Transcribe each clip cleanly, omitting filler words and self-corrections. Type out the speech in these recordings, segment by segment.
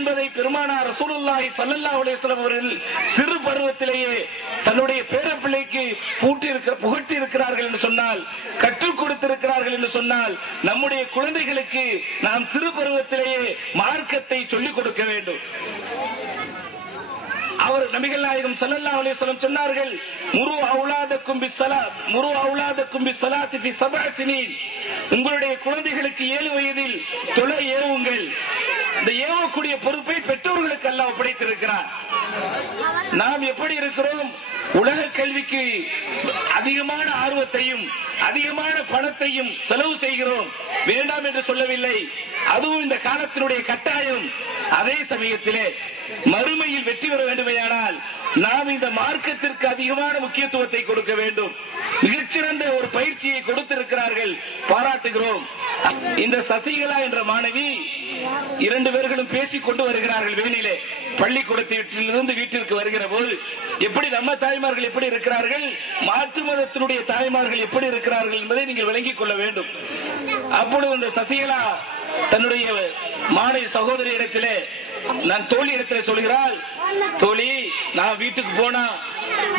என்பதை பெருமானார் ரசூலுல்லாஹி ஸல்லல்லாஹு அலைஹி வஸல்லம் அவர்கள் சிறு பருவத்திலேயே தன்னுடைய பேரப்பிள்ளைக்கு புகட்டி இருக்கிறார்கள் என்று சொன்னால், கற்றுக் கொடுத்திருக்கிறார்கள் என்று சொன்னால், நம்முடைய குழந்தைகளுக்கு நாம் சிறு பருவத்திலேயே மார்க்கத்தை சொல்லிக் கொடுக்க வேண்டும். அவர் நபிகள் நாயகம் ஸல்லல்லாஹு அலைஹி வஸல்லம் சொன்னார்கள், முரு அவுலாதக்கும் பிஸ்ஸலாத்தி ஃபி சபஅ சினீன். உங்களுடைய குழந்தைகளுக்கு 7 வயதில் தொழ ஏவுங்கள். இந்த ஏவக்கூடிய பொறுப்பை பெற்றோர்களுக்கு அல்லாஹ் ஒப்படைத்திருக்கிறார். நாம் எப்படி இருக்கிறோம்? உலக கல்விக்கு அதிகமான ஆர்வத்தையும் அதிகமான பணத்தையும் செலவு செய்கிறோம். வேண்டாம் என்று சொல்லவில்லை, அதுவும் இந்த காலத்தினுடைய கட்டாயம். அதே சமயத்திலே மறுமையில் வெற்றி பெற வேண்டுமையானால் நாம் இந்த மார்க்கத்திற்கு அதிகமான முக்கியத்துவத்தை கொடுக்க வேண்டும். மிகச்சிறந்த ஒரு பயிற்சியை கொடுத்திருக்கிறார்கள், பாராட்டுகிறோம். இந்த சசிகலா என்ற மாணவி 2 பேர்களும் பேசிக் கொண்டு வருகிறார்கள். வெளியிலே பள்ளிக்கூடத்திலிருந்து வீட்டிற்கு வருகிற போது எப்படி நம்ம தாய்மார்கள் எப்படி இருக்கிறார்கள், மாற்று மதத்தினுடைய தாய்மார்கள் எப்படி இருக்கிறார்கள் என்பதை நீங்கள் விளங்கிக் கொள்ள வேண்டும். அப்பொழுது இந்த சசிகலா தன்னுடைய மாணவி சகோதரி இடத்திலே, நான் தோழி இடத்திலே சொல்கிறாள், தோழி நான் வீட்டுக்கு போனா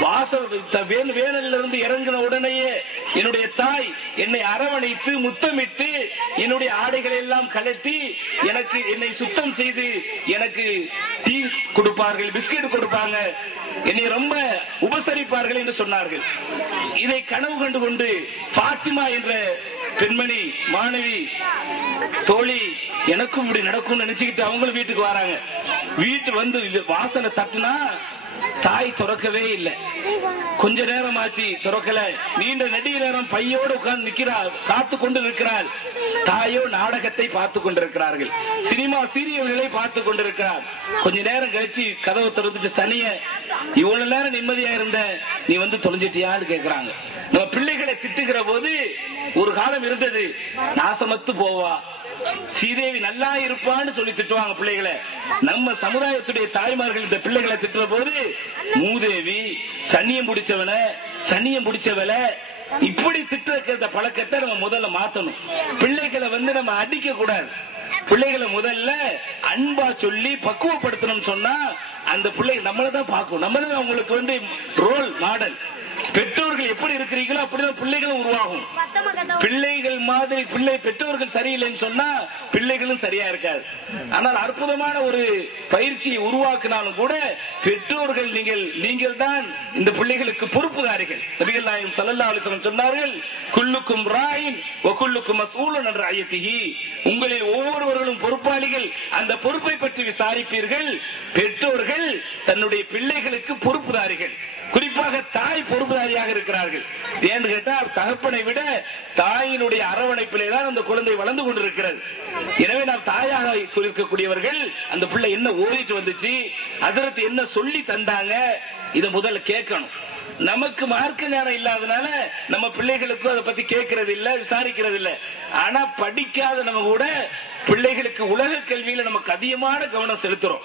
வாசல் வேனல்ல இருந்து இறங்கின உடனேயே என்னுடைய தாய் என்னை அரவணைத்து முத்தமிட்டு என்னுடைய ஆடைகளை எல்லாம் கலட்டி என்னை சுத்தம் செய்து எனக்கு டீ கொடுப்பார்கள், பிஸ்கட் கொடுப்பாங்க, என்னை ரொம்ப உபசரிப்பார்கள் என்று சொன்னார்கள். இதை கனவு கண்டு கொண்டு பாத்திமா என்ற பெண்மணி மாணவி தோழி எனக்கும் இப்படி நடக்கும் நினைச்சுக்கிட்டு அவங்களும் வீட்டுக்கு வராங்க. வீட்டு வந்து வாசலை தட்டுனா தாய் திறக்கவே இல்லை. கொஞ்ச நேரம் ஆச்சு, திறக்கல. நீண்ட நெடிய நேரம் பையோடு உட்கார்ந்து நிற்கிறார், காத்து கொண்டு நிற்கிறார். தாயோ நாடகத்தை பார்த்து கொண்டிருக்கிறார்கள், சினிமா சீரியல்களை பார்த்து கொண்டிருக்கிறார். கொஞ்ச நேரம் கழிச்சு கதவை திறந்துட்டு, சனிய இவ்வளவு நேரம் நிம்மதியா இருந்த நீ வந்து தொலைஞ்சிட்டியான்னு கேட்கிறாங்க. நம்ம பிள்ளைகளை திட்டுகிற போது ஒரு காலம் இருந்தது, நாசமத்து போவா, ஸ்ரீதேவி நல்லா இருப்பான்னு சொல்லி திட்டுவாங்க பிள்ளைகளை. நம்ம சமுதாயத்துடைய தாய்மார்கள் இந்த பிள்ளைகளை திட்டுற போது மூதேவி, சனியம் முடிச்சவள இப்படி திட்டுற பழக்கத்தை நம்ம முதல்ல மாத்தணும். பிள்ளைகளை வந்து நம்ம அடிக்க கூடாது. பிள்ளைகளை முதல்ல அன்பா சொல்லி பக்குவப்படுத்தணும். சொன்னா அந்த பிள்ளைகள் நம்மளதான் பார்க்கும். நம்ம தான் அவங்களுக்கு வந்து ரோல் மாடல். பெற்றோர்கள் எப்படி இருக்கிறீங்களோ அப்படிதான் பிள்ளைகளும் உருவாகும். பிள்ளைகள் மாதிரி பெற்றோர்கள் சரியில்லைன்னு சொன்னா பிள்ளைகளும் சரியா இருக்காது. ஆனால் அற்புதமான ஒரு பயிற்சியை உருவாக்கினாலும் கூட பெற்றோர்கள் நீங்கள் தான் இந்த பிள்ளைகளுக்கு பொறுப்புதாரிகள். நபிகள் நாயகம் ஸல்லல்லாஹு அலைஹி வஸல்லம் சொன்னார்கள், குல்லுக்கும் ராயின் வ குல்லுக்கும் மஸ்ஊலுன் அன் ரஅய்யத்திஹி. உங்களில் ஒவ்வொருவர்களும் பொறுப்பாளிகள், அந்த பொறுப்பை பற்றி விசாரிப்பீர்கள். பெற்றோர்கள் தன்னுடைய பிள்ளைகளுக்கு பொறுப்புதாரிகள். குறிப்பாக தாய் பொறுப்புதாரியாக இருக்கிறார்கள். ஏன்னு கேட்டால் தகப்பனை விட தாயினுடைய அரவணைப்பிலே தான் அந்த குழந்தை வளர்ந்து கொண்டிருக்கிறது. எனவே நாம் தாயாக இருக்கக்கூடியவர்கள் அந்த பிள்ளை என்ன ஓதிட்டு வந்துச்சு, ஹஜ்ரத் என்ன சொல்லி தந்தாங்க, இதை முதல்ல கேட்கணும். நமக்கு மார்க்க ஞானம் இல்லாதனால நம்ம பிள்ளைகளுக்கும் அதை பத்தி கேட்கறது இல்ல, விசாரிக்கிறது இல்ல. ஆனா படிக்காத நம்ம கூட பிள்ளைகளுக்கு உலக கல்வியில நமக்கு அதிகமான கவனம் செலுத்துறோம்,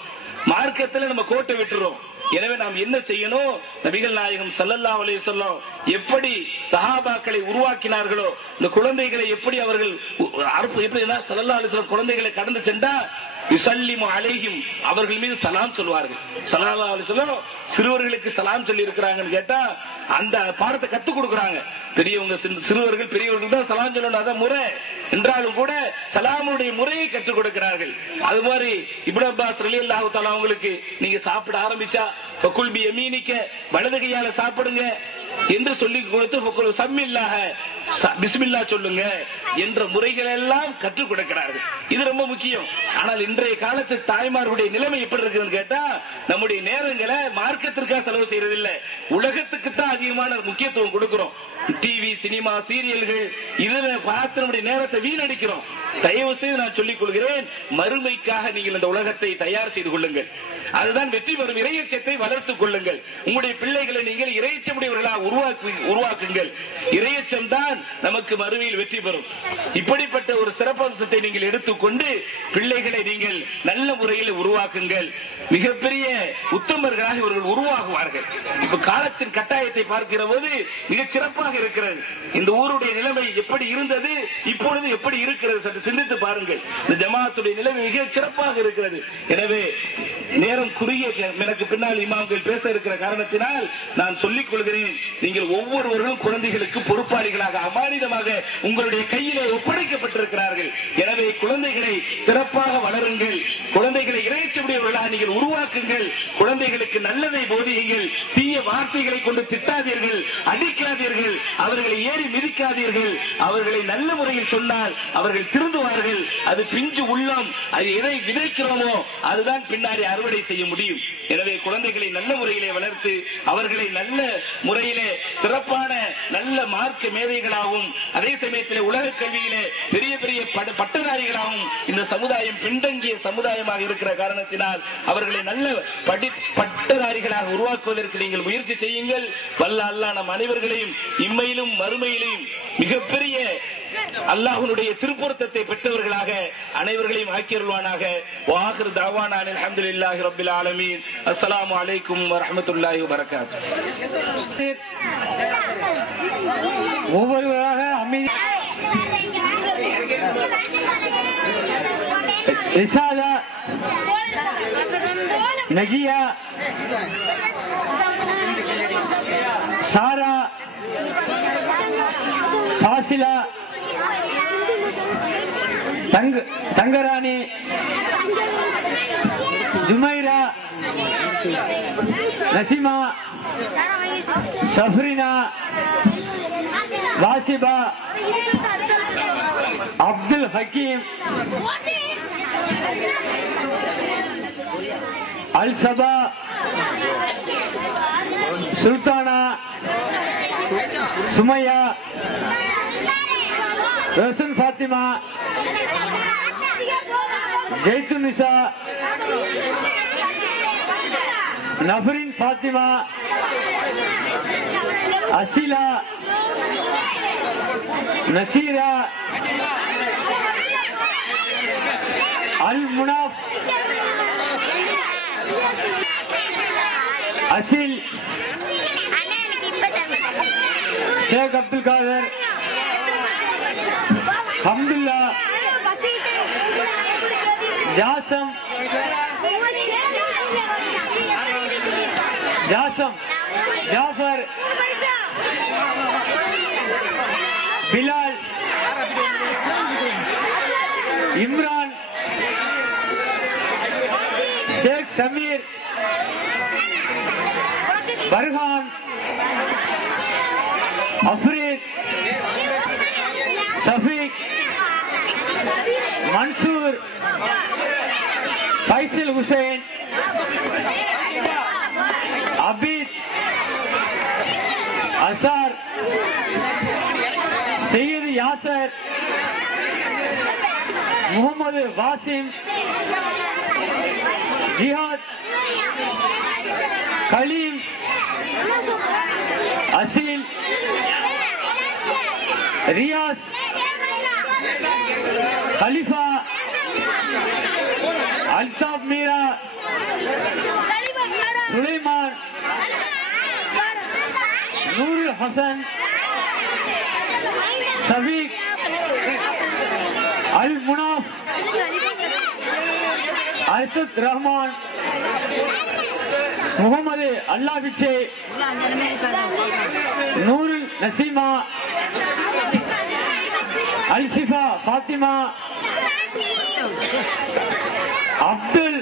மார்க்கத்துல நம்ம கோட்டை விட்டுறோம். எனவே நாம் என்ன செய்யணும்? நபிகள் நாயகம் ஸல்லல்லாஹு அலைஹி வஸல்லம் எப்படி சஹாபாக்களை உருவாக்கினார்களோ, இந்த குழந்தைகளை எப்படி அவர்கள் ஸல்லல்லாஹு அலைஹி வஸல்லம் குழந்தைகளை கடந்து சென்றா யுஸல்லிமு அலைஹிம், அவர்கள் மீது சலாம் சொல்வார்கள். ஸல்லல்லாஹு அலைஹி வஸல்லம் சிறுவர்களுக்கு சலாம் சொல்லி இருக்கிறாங்கன்னு கேட்டா அந்த பாடத்தை கத்துக் கொடுக்கறாங்க. பெரியவங்க சிறுவர்கள் பெரியவர்கள் தான் சலாம் சொல்லணும், அதான் முறை என்றாலும் கூட சலாமுடைய முறையை கற்றுக் கொடுக்கிறார்கள். அது மாதிரி இப்னு அப்பாஸ் ரலியல்லாஹு தஆலா அவங்களுக்கு நீங்க சாப்பிட ஆரம்பிச்சா ஃபகுல் பி யமீனிக, வலது கையால சாப்பிடுங்க என்று சொல்லி கொடுத்து ஃபகுல் சம்மில்லாஹ, பிஸ்மில்லா சொல்லுங்க என்ற முறைகள் எல்லாம் கற்றுக் கொடுக்கிறார்கள். இது ரொம்ப முக்கியம். ஆனால் இன்றைய காலத்து தாய்மார்களுடைய நிலைமை எப்படி இருக்குன்னு கேட்டா நம்முடைய நேரங்களை மார்க்கத்திற்காக செலவு செய்யறது இல்ல, உலகத்துக்கு தான் அதிகமான முக்கியத்துவம் கொடுக்கிறோம். டிவி, சினிமா, சீரியல்கள் இதுல பார்த்து நம்முடைய நேரத்தை வீணடிக்கிறோம். தயவு செய்து நான் சொல்லிக் கொள்கிறேன், மறுமைக்காக நீங்கள் இந்த உலகத்தை தயார் செய்து கொள்ளுங்கள். அதுதான் வெற்றி பெறும். இறையச்சத்தை வளர்த்துக் கொள்ளுங்கள். உங்களுடைய பிள்ளைகளை நீங்கள் இறையச்சமுடையவர்களாக உருவாக்குங்கள். இறையச்சம் தான் நமக்கு மறுமையில் வெற்றி பெறும். இப்படிப்பட்ட ஒரு சிறப்பம்சத்தை நீங்கள் எடுத்துக்கொண்டு பிள்ளைகளை நீங்கள் நல்ல முறையில் உருவாக்குங்கள். மிகப்பெரிய உத்தமர்களாக இவர்கள் உருவாகுவார்கள். இப்ப காலத்தின் கட்டாயத்தை பார்க்கிற போது மிக சிறப்பாக இருக்கிறது. இந்த ஊருடைய நிலைமை எப்படி இருந்தது, இப்பொழுது எப்படி இருக்கிறது சற்று சிந்தித்து பாருங்கள். இந்த ஜமாத்துடைய நிலைமை மிக சிறப்பாக இருக்கிறது. எனவே நேரம் குறுகிய எனக்கு பின்னால் இமாம்கள் பேச இருக்கிற காரணத்தினால் நான் சொல்லிக் கொள்கிறேன். நீங்கள் ஒவ்வொருவர்களும் குழந்தைகளுக்கு பொறுப்பாளிகளாக அமானிதமாக உங்களுடைய கையிலே ஒப்படைக்கப்பட்டிருக்கிறார்கள். எனவே குழந்தைகளை சிறப்பாக வளருங்கள். குழந்தைகளை இறைச்சமுடையவர்களாக நீங்கள் உருவாக்குங்கள். குழந்தைகளுக்கு நல்லதை போதியுங்கள். தீய வார்த்தைகளை கொண்டு திட்டாதீர்கள், அடிக்காதீர்கள், அவர்களை ஏறி மிதிக்காதீர்கள். அவர்களை நல்ல முறையில் சொன்னால் அவர்கள் திருந்துவார்கள். அது பிஞ்சு உள்ளம். அது எதை விதைக்கிறோமோ அதுதான் பின்னாடி அறுவடை செய்ய முடியும். எனவே குழந்தைகளை நல்ல முறையிலே வளர்த்து அவர்களை நல்ல முறையிலே சிறப்பான நல்ல மார்க்க மேதைகளாகவும் அதே சமயத்தில் உலக கல்வியிலே பெரிய பெரிய பட்டதாரிகளாகவும் இந்த சமுதாயம் பின்தங்கிய சமுதாயமாக இருக்கிற காரணத்தினால் அவர்களை நல்ல பட்டதாரிகளாக உருவாக்குவதற்கு நீங்கள் முயற்சி செய்யுங்கள். வல்ல அல்லாஹ் நம் அனைவர்களையும் இம்மையிலும் மறுமையிலும் மிகப்பெரிய அல்லாஹ்வுடைய திருப்பொருத்தத்தை பெற்றவர்களாக அனைவர்களையும் ஆக்கியருள்வானாக. வாஹிர் தஅவானா அல்ஹம்துலில்லாஹி ரப்பில் ஆலமீன். அஸ்ஸலாமு அலைக்கும் வரஹ்மத்துல்லாஹி வபரகாத்துஹு. ஒவ்வொருவராக அமைதி இசாதா, நஜியா, சாரா, பாசிலா, தங்கராணி, ஜுமைரா, நசிமா, சஃப்ரினா, வாசிபா, அப்துல் ஹக்கீம், அல் சபா, சுல்தானா, சுமையா, ரோசன் ஃபாத்திமா, ஜெய்துனிசா, நஃபரின் ஃபாத்திமா, அசிலா, நசீரா, அல் முனாஃப், அசில், ஷேக் அப்துல் காதர், ஹம்துல்லா, ஜாசம், ஜாஃபர், பிலால், இம்ரான், ஷேக் சமீர், பர்ஹான், அஃப்ரீத், சஃபீக், மன்சூர், ஃபைசல் ஹுசைன், அபீத், அசார், சையது யாசர், முகமது வாசிம், ஜிஹாத், கலீம், அசீல், ரியாஸ், खलीफा, अल्ताफ मीरा, सुलेमान, नूरुल हसन, सवीक, अल मुनाफ, अरशद रहमान, मोहम्मद अल्लाह बिचे, नूरुल नसीमा, अल-सिफा फातिमा, अब्दुल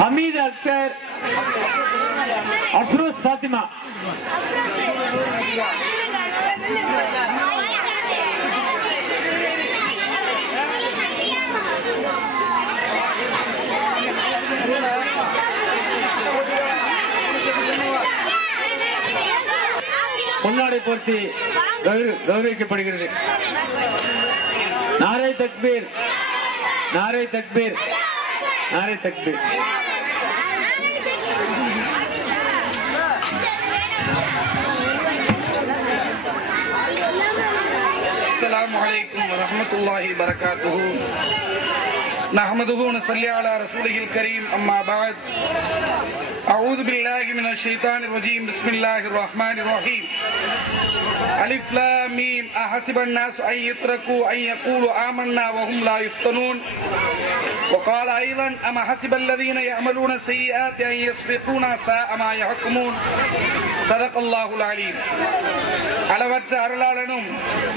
हमीद अख्तर, अफरोज फातिमा. பொன்னாடை போர்த்தி கௌரவிக்கப்படுகிறது. நாரை தக்பீர், நாரை தக்பீர். नारे तकबीर। अस्सलामु अलैकुम व रहमतुल्लाहि व बरकातुहू। नहमदुहू व नसल्ली अला रसूलिहिल करीम, अम्मा बाद। अऊज़ु बिल्लाहि मिनश शैतानिर रजीम, बिस्मिल्लाहिर रहमानिर रहीम। अलिफ लाम मीम, अहसिबन नासु अन युत्रकू अन यक़ूलू आमन्ना व हुम ला युफ्तनून। وقال أيضا أما حسب الذين يعملون السيئات أن يسبقونا ساء ما يحكمون. صدق الله العليم. அளவற்ற அருளாளனும்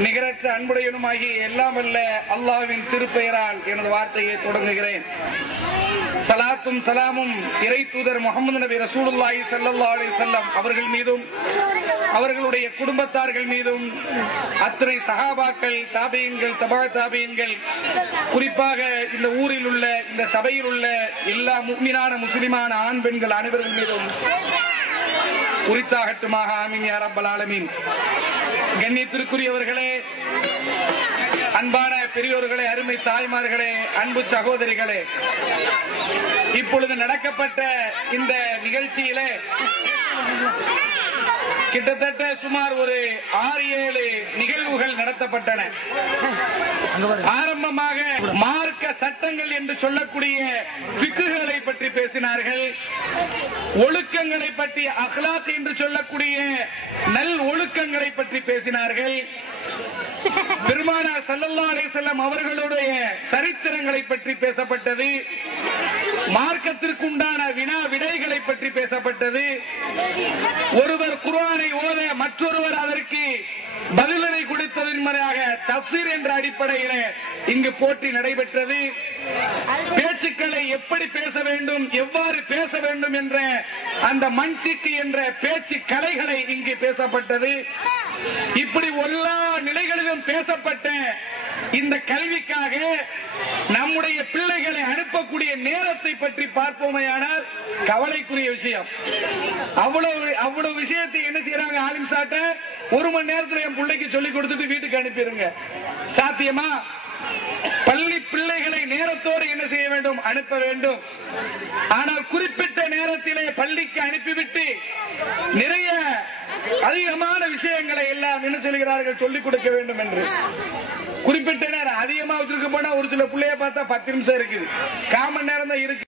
நிகரற்ற அன்புடையனுமாகிய எல்லாம் வல்ல அல்லாஹ்வின் திருப்பெயரால் எனது வார்த்தையை தொடங்குகிறேன். சலாத்தும் சலாமும் இறை தூதர் முஹம்மது நபி ரசூலுல்லாஹி ஸல்லல்லாஹு அலைஹி வஸல்லம் அவர்கள் மீதும் அவர்களுடைய குடும்பத்தார்கள் மீதும் அத்தனை சஹாபாக்கள், தாபீன்கள், தபா தாபீன்கள், குறிப்பாக இந்த ஊரில் உள்ள இந்த சபையில் உள்ள எல்லா முஃமினான முஸ்லிமான ஆண் பெண்கள் அனைவர்கள் மீதும் உரித்தாகட்டுமாக. ஆமீன் யா ரப்பல் ஆலமீன். கண்ணியத்திற்குரியவர்களே, அன்பான பெரியோர்களே, அருமை தாய்மார்களே, அன்பு சகோதரிகளே, இப்பொழுது நடக்கப்பட்ட இந்த நிகழ்ச்சியிலே கிட்டத்தட்ட சுமார் ஒரு 6-7 நிகழ்வுகள் நடத்தப்பட்டன. ஆரம்பமாக மார்க்க சட்டங்கள் என்று சொல்லக்கூடிய ஃபிக்ஹ்களை பற்றி பேசினார்கள். ஒழுக்கங்களை பற்றி, அக்லாக் என்று சொல்லக்கூடிய நல் ஒழுக்கங்களை பற்றி பேசினார்கள். பெருமானார் ஸல்லல்லாஹு அலைஹி வஸல்லம் அவர்களுடைய சரித்திரங்களை பற்றி பேசப்பட்டது. மார்க்கத்திற்குண்டான வினா விடைகளை பற்றி பேசப்பட்டது. ஒருவர் குர்ஆனை ஓத மற்றொருவர் அதற்கு பதிலனை கொடுத்ததன் முறையாக தஃசீர் என்ற அடிப்படையில் இங்கு போட்டி நடைபெற்றது. பேச்சுக்களை எப்படி பேச வேண்டும், எவ்வாறு பேச வேண்டும் என்ற அந்த மன்திக் என்ற பேச்சு கலைகளை இங்கு பேசப்பட்டது. இப்படி எல்லா நிலைகளிலும் பேசப்பட்ட இந்த கல்விக்காக நம்முடைய பிள்ளைகளை அனுப்பக்கூடிய நேரத்தை பற்றி பார்ப்போமையானால் கவலைக்குரிய விஷயம். அவ்வளவு விஷயத்தை என்ன செய்யறாங்க, ஆலிம் சாட்ட 1 மணி நேரத்தில் என் பிள்ளைக்கு சொல்லிக் கொடுத்துட்டு வீட்டுக்கு அனுப்பிடுங்க. சாத்தியமா? பள்ளி பிள்ளைகளை நேரத்தோடு என்ன செய்ய வேண்டும், அனுப்ப வேண்டும். ஆனால் குறிப்பிட்ட நேரத்திலே பள்ளிக்கு அனுப்பிவிட்டு நிறைய அதிகமான விஷயங்களை எல்லாம் என்ன சொல்கிறார்கள், சொல்லிக் கொடுக்க வேண்டும் என்று. குறிப்பிட்ட நேரம் அதிகமா வச்சிருக்க போனா ஒரு சில பிள்ளைய பார்த்தா 10 நிமிஷம் இருக்குது, 1/4 மணி நேரம் தான் இருக்கு.